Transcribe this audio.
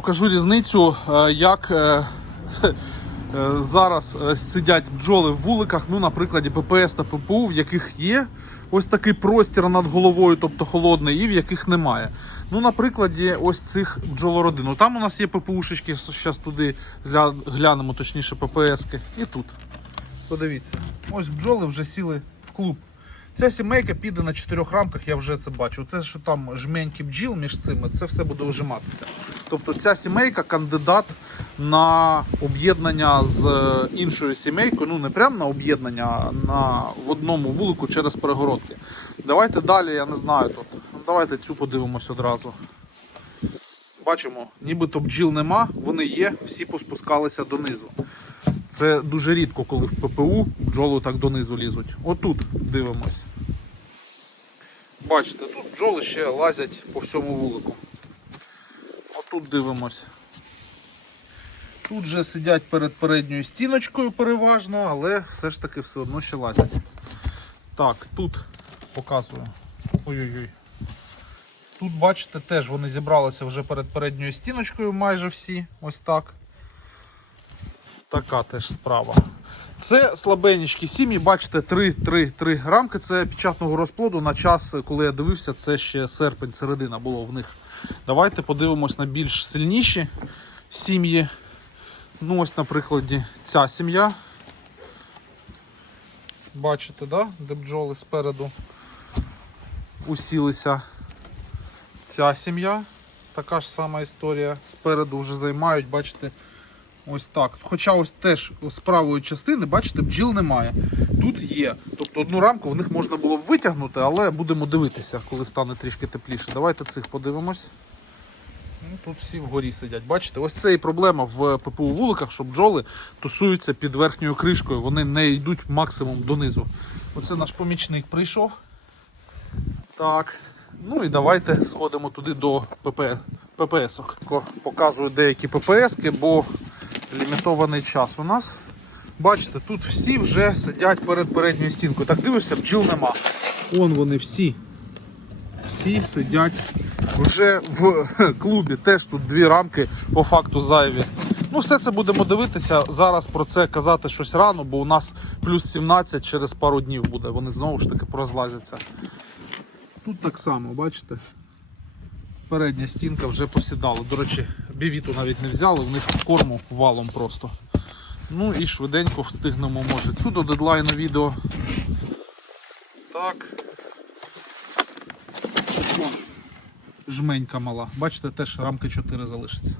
покажу різницю, е, як е, е, зараз сидять бджоли в вуликах, ну, на ППС та ППУ, в яких є ось такий простір над головою, тобто холодний, і в яких немає. Ну, на прикладі ось цих бджолородин. Ну, Там у нас є ППУшечки, зараз туди гля- глянемо, точніше, ППСки. І тут. Подивіться, ось бджоли вже сіли в клуб. Ця сімейка піде на чотирьох рамках, я вже це бачу. Це що там жменьки бджіл між цими, це все буде ужиматися. Тобто ця сімейка кандидат на об'єднання з е, іншою сімейкою. Ну не прямо на об'єднання, на в одному вулику через перегородки. Давайте далі, я не знаю тут. Давайте цю подивимось одразу. Бачимо, нібито бджіл нема, вони є, всі поспускалися донизу. Це дуже рідко, коли в ППУ бджоли так донизу лізуть. Отут дивимось. Бачите, тут бджоли ще лазять по всьому вулику. Отут дивимось. Тут же сидять перед передньою стіночкою переважно, але все ж таки все одно ще лазять. Так, тут показую. Ой-ой-ой. Тут, бачите, теж вони зібралися вже перед передньою стіночкою майже всі. Ось так. Така теж справа. Це слабенічкі сім'ї, бачите, 3-3-3 рамки. Це печатного розплоду. На час, коли я дивився, це ще серпень, середина було в них. Давайте подивимось на більш сильніші сім'ї. Ну, ось, на прикладі, ця сім'я. Бачите, да? де бджоли спереду усілися. Ця сім'я. Така ж сама історія. Спереду вже займають, бачите, ось так. Хоча ось теж з правої частини, бачите, бджіл немає. Тут є. Тобто одну рамку в них можна було б витягнути, але будемо дивитися, коли стане трішки тепліше. Давайте цих подивимось. Ну, тут всі вгорі сидять. Бачите, ось це і проблема в ППУ вуликах, що бджоли тусуються під верхньою кришкою, вони не йдуть максимум донизу. Оце наш помічник прийшов. Так. Ну і давайте сходимо туди до ПП, ППС-ок. Показую деякі ППСки, бо лімітований час у нас. Бачите, тут всі вже сидять перед передньою стінкою. Так дивишся, бджіл нема. Вон вони всі. Всі сидять вже в клубі. Теж тут дві рамки по факту зайві. Ну, все це будемо дивитися. Зараз про це казати щось рано, бо у нас плюс 17 через пару днів буде. Вони знову ж таки прозлазяться. Тут так само, бачите? Передня стінка вже посідала. До речі, бівіту навіть не взяли, в них корму валом просто. Ну і швиденько встигнемо, може, цю до дедлайну відео. Так. Жменька мала. Бачите, теж рамки 4 залишиться.